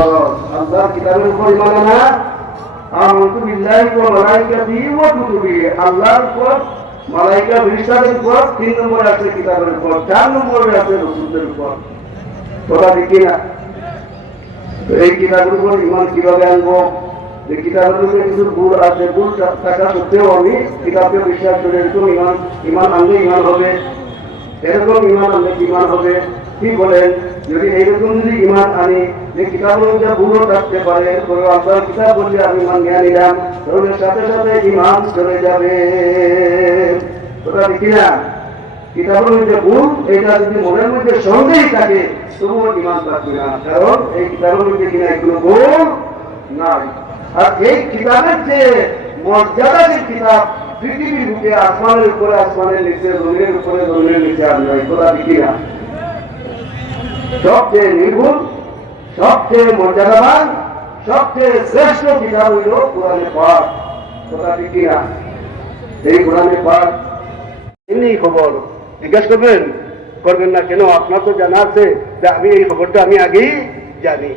আল্লাহর কিতাবের উপর ঈমান আনা, আমানতু বিল্লাহি ওয়া মালাইকাতিহি ওয়া কুতুবিহি, আল্লাহর উপর, মালাইকা ফেরেশতাদের উপর, 3 নম্বরে আছে কিতাবের উপর, 4 নম্বরে আছে রাসূলদের উপর। কথা ঠিক না? তো এই কিতাবের উপর ঈমান কিভাবে আনবো? যে কিতাবের মধ্যে কিছু ভুল আছে, ভুল থাকা সত্ত্বেও আমি কিতাবকে বিশ্বাস করে এরকম ঈমান আনলে ঈমান হবে, এরকম ঈমান আনলে ঈমান হবে। কি বলেন? যদি এইরকম যদি ঈমান আনি যে কিতাবের মধ্যে ভুলও থাকতে পারে, তবে আল্লাহর কিতাব বললে আমি ঈমান নিয়ে নিলাম, তাহলে সাথে সাথে ঈমান চলে যাবে। কথা ঠিক না? কিতাবের মধ্যে ভুল, এটা যদি মনের মধ্যে সন্দেহ থাকে তবুও ঈমান থাকবে না, কারণ এই কিতাবের মধ্যে কিনা কোনো ভুল নাই। আর এই কিতাবের যে মর্যাদার কিতাব, পৃথিবীর বুকে আসমানের উপরে আসমানের নিচে, জমিনের উপরে জমিনের নিচে আর নয়। কথা ঠিক না? সবচেয়ে নির্ভুল, সবচেয়ে মর্যাদাবান, সবচেয়ে শ্রেষ্ঠ কিতাব হইল কোরআনে পাক। কথা ঠিক না? এই কোরআনে পাক এমনি খবর জিজ্ঞাসা করবেন না কেন? আপনার তো জানা আছে যে আমি এই খবরটা আমি আগেই জানি।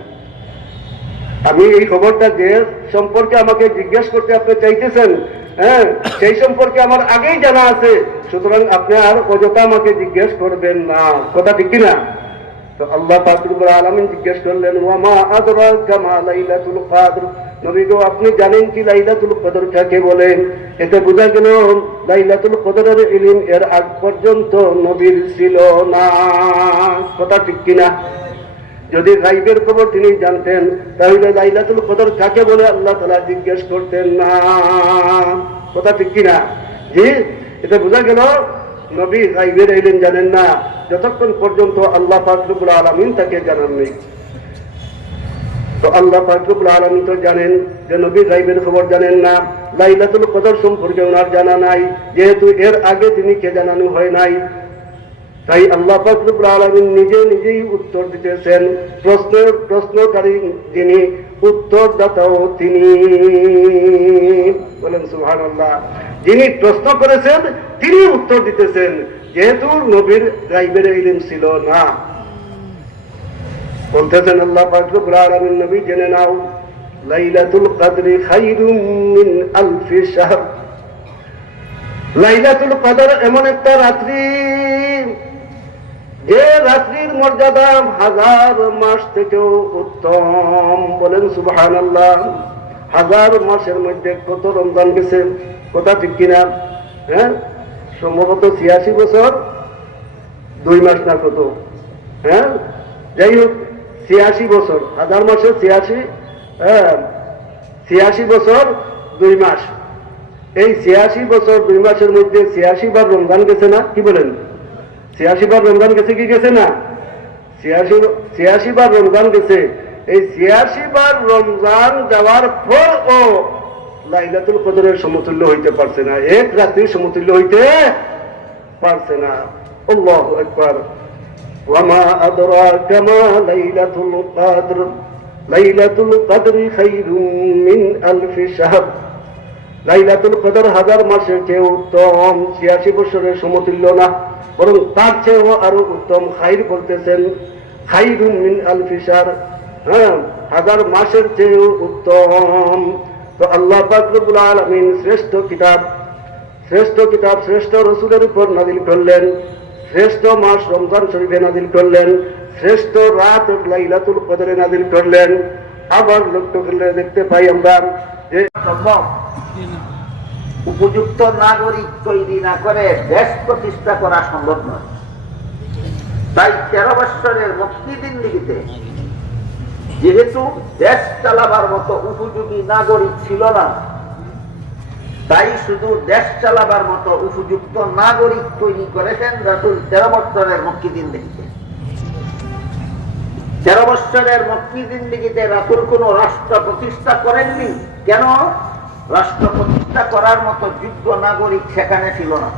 আমি এই খবরটা যে সম্পর্কে আমাকে জিজ্ঞেস করতে আপনি চাইতেছেন, হ্যাঁ, সেই সম্পর্কে আমার আগেই জানা আছে, সুতরাং আপনি আর অযথা আমাকে জিজ্ঞেস করবেন না। কথা ঠিক না? তো আল্লাহ পাক রব্বুল আলামিন জিজ্ঞেস করলেন, ওয়া মা আদরাকা মা লাইলাতুল কদর, নবী গো আপনি জানেন কি লাইলাতুল কদর কাকে বলে? এতে বোঝা গেল লাইলাতুল কদরের ইলম এর আগ পর্যন্ত নবীর ছিল না। কথা ঠিক কিনা? যদি গায়বের খবর তিনি জানতেন তাহলে লাইলাতুল কদর কাকে বলে আল্লাহ তাআলা জিজ্ঞেস করতেন না। কথা ঠিক কিনা? জি, এতে বোঝা গেল নবী গায়বের ইলম জানেন না যতক্ষণ পর্যন্ত আল্লাহ পাক রব্বুল আলামিন তাকে জানান নাই। তো আল্লাহ পাক রব্বুল আলামিন তো জানেন যে নবী গায়বের খবর জানেন না, লাইলাতুল কদর সম্পর্কে ওনার জানা নাই, যেহেতু এর আগে তিনি কে জানানো হয় নাই। তাই আল্লাহ পাক রব্বুল আলামিন নিজেই উত্তর দিতেছেন। প্রশ্নকারী যিনি, উত্তরদাতাও তিনি। বলেন সুবহানাল্লাহ। যিনি প্রশ্ন করেছেন তিনি উত্তর দিতেছেন, যেহেতু নবীর গায়বের ইলম ছিল না। বলতেছেন আল্লাহ পাক রব্বুল আলামিন, নবী জেনে নাও লাইলাতুল কদরি খায়রুম মিন আলফি শাহর। লাইলাতুল কদর এমন একটা রাত্রি যে রাত্রির মর্যাদা 1000 মাস থেকেও উত্তম। বলেন সুবহানাল্লাহ। 1000 মাসের মধ্যে কত রমজান গেছে? কথা ঠিক কিনা? হ্যাঁ, সম্ভবত 86 বছর 2 মাস না কত? হ্যাঁ, যাই হোক 86 বছর, 1000 মাসে 86, 86 বছর 2 মাস। এই 86 বছর 2 মাসের মধ্যে 86 বার রমজান গেছে না? কি বলেন? 86 বার রমজান গেছে কি গেছে না? 86 বার রমজান গেছে। এই 86 বার রমজান যাওয়ার পরও লাইলাতুল কদরের সমতুল্য হইতে পারছে না, এক রাত্রির সমতুল্য হইতে পারছে না। আল্লাহু আকবার। ওয়া মা আদরাকা মা লাইলাতুল কদর, লাইলাতুল কদরি খায়রুম মিন আলফি শাহর। লাইলাতুল কদর 1000 মাসের চেয়ে উত্তম, 86 বছরের সমতুল্য না, বরং তার চেয়েও আরো উত্তম। খাইর বলতেছেন খায়রুম মিন আলফি শাহর, হ্যাঁ, 1000 মাসের চেয়েও উত্তম। তো আল্লাহ পাক রব্বুল আলামিন শ্রেষ্ঠ কিতাব, শ্রেষ্ঠ রাসূলের উপর নাযিল করলেন, শ্রেষ্ঠ মাস রমজান শরীফে নাযিল করলেন, শ্রেষ্ঠ রাত লাইলাতুল কদরে নাযিল করলেন। আবার লক্ষ্য করলে দেখতে পাই আমরা যে উপযুক্ত নাগরিক তৈরি না করে দেশ প্রতিষ্ঠা করা সম্ভব নয়। তাই 13 বৎসরের মুক্তি জিন্দেগিতে যেহেতু দেশ চালাবার মতো উপযোগী নাগরিক ছিল না, তাই শুধু দেশ চালাবার মতো উপযুক্ত নাগরিক তৈরি করেছেন রাসূল 13 বৎসরের মুক্তি জিন্দেগিতে। 13 বৎসরের মুক্তি জিন্দেগিতে রাসূল কোন রাষ্ট্র প্রতিষ্ঠা করেননি। কেন? রাষ্ট্র প্রতিষ্ঠা করার মতো যোগ্য নাগরিক সেখানে ছিল না।